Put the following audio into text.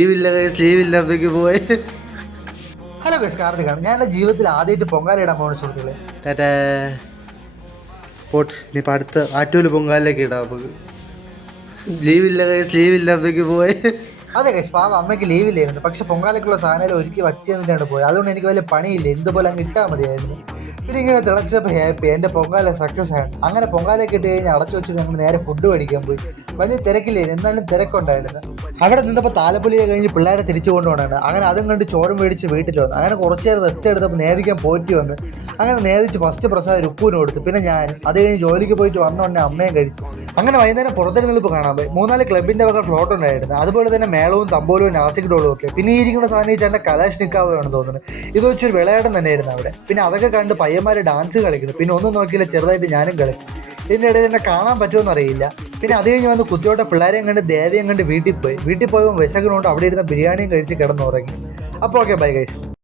ലീവില്ല പോയി. Hello guys, കാർത്തികാണ്. ഞാൻ എൻ്റെ ജീവിതത്തിൽ ആദ്യമായിട്ട് പൊങ്കാല ഇടാൻ പോകുന്ന സുഹൃത്തുക്കളെ. ടാറ്റാ പോട്ട്. ഇനിയിപ്പോൾ അടുത്ത ആറ്റൂല് പൊങ്കാലിലേക്ക് ഇടാം നമുക്ക്. ലീവില്ല പോയി. അതെ ഗൈസ്, പാവം അമ്മയ്ക്ക് ലീവില്ലായിരുന്നു. പക്ഷെ പൊങ്കാലയ്ക്കുള്ള സാധനം ഒരുക്കി വച്ച് തന്നിട്ടാണ് പോയത്. അതുകൊണ്ട് എനിക്ക് വലിയ പണിയില്ല, ഇതുപോലെ അങ്ങ് ഇട്ടാൽ മതിയായിരുന്നു. പിന്നെ ഇങ്ങനെ തിളച്ചപ്പോൾ ഹാപ്പി, എൻ്റെ പൊങ്കാല സക്സസ് ആണ്. അങ്ങനെ പൊങ്കാലയൊക്കെ ഇട്ട് കഴിഞ്ഞാൽ അടച്ചു വെച്ചിട്ട് ഞങ്ങൾ നേരെ ഫുഡ് മേടിക്കാൻ പോയി. വലിയ തിരക്കില്ലായിരുന്നു, എന്നാലും തിരക്കുണ്ടായിരുന്നു. അവിടെ നിന്നപ്പോൾ താലപ്പൊലിയെ കഴിഞ്ഞ് പിള്ളേരെ തിരിച്ചു കൊണ്ടുപോകണമാണ്. അങ്ങനെ അതും കണ്ട് ചോറും മേടിച്ച് വീട്ടിൽ വന്നു. അങ്ങനെ കുറച്ച് നേരം റെസ്റ്റ് എടുത്തപ്പോൾ നേദിക്കാൻ പോറ്റി വന്ന്. അങ്ങനെ നേദിച്ച് ഫസ്റ്റ് പ്രസാദം രുക്കൂന് കൊടുത്തു. പിന്നെ ഞാൻ അത് കഴിഞ്ഞ് ജോലിക്ക് പോയിട്ട് വന്നോണ്ടേ അമ്മയും കഴിച്ചു. അങ്ങനെ വൈകുന്നേരം പുറത്തെടുത്ത് കാണാൻ പോയി. 3-4 ക്ലബിൻ്റെ വക ഫ്ലോട്ട് ഉണ്ടായിരുന്നു. അതുപോലെ തന്നെ മേളവും തമ്പോലവും നാസിക് ഡോളും ഒക്കെ. പിന്നെ ഈ ഇരിക്കുന്ന സാധനം ഈ ചേട്ടൻ്റെ കലാഷ് നിക്കാവുകയാണെന്ന് തോന്നുന്നത്. ഇത് വെച്ചൊരു വിളയാട്ടം തന്നെയായിരുന്നു അവിടെ. പിന്നെ അതൊക്കെ കണ്ട് പയ്യന്മാർ ഡാൻസ് കളിക്കുന്നു. പിന്നെ ഒന്നും നോക്കിയില്ല, ചെറുതായിട്ട് ഞാനും കളിച്ചു. ഇതിൻ്റെ ഇടയിൽ എന്നെ കാണാൻ പറ്റുമെന്ന് അറിയില്ല. പിന്നെ അത് കഴിഞ്ഞ് വന്ന് കുത്തിയോട്ട പിള്ളേരെയും കണ്ട് ദേവിയും കണ്ട് വീട്ടിൽ പോയി. വീട്ടിൽ പോയപ്പോൾ വിശക്കണോണ്ട് അവിടെ ഇരുന്ന ബിരിയാണിയും കഴിച്ച് കിടന്നുറങ്ങി. അപ്പോൾ ഓക്കെ, ബൈ ഗൈസ്.